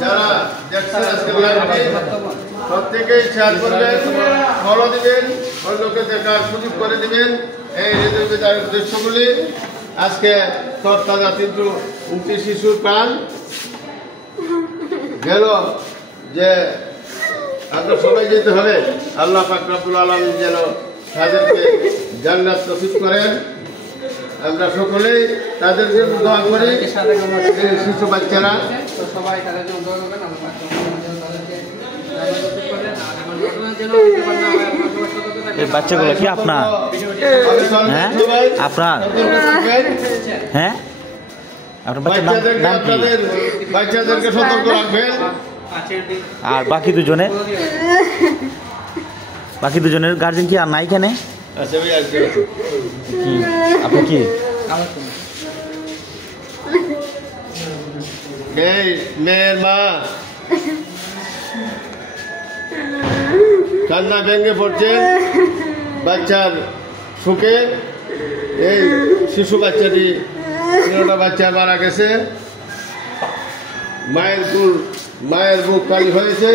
যারা দেখছেন আজকে লাইভটি প্রত্যেকেই শেয়ার করবেন, ফলো দিবেন, অন্যকে দেখার সুযোগ করে দিবেন। এই হৃদয় বিদারক দৃশ্যগুলি আজকে তরতাজা কিন্তু 29 শিশুর প্রাণ গেল যে আমরা সবাই যেতে হবে। আল্লাহ পাক রব্বুল আলামিন যেন তাদেরকে জান্নাত নসিব করেন। আমরা সকলেই তাদের জন্য দোয়া করি। শিশু বাচ্চারা সবাই তাদের জন্য দোয়া করবেন। এই বাচ্চাগুলো কি আপনার? হ্যাঁ আপনার? হ্যাঁ আপনার বাচ্চাদেরকে সতর্ক রাখবেন। আর বাকি দুজনের গার্জেন কি আর নাই কেন? কি আপনি কি এই মেয়ের মা কান্না ভেঙে পড়ছে বাচ্চার সুখে। এই শিশু বাচ্চাটি 13টা বাচ্চা মারা গেছে। মায়ের বুক খালি হয়েছে।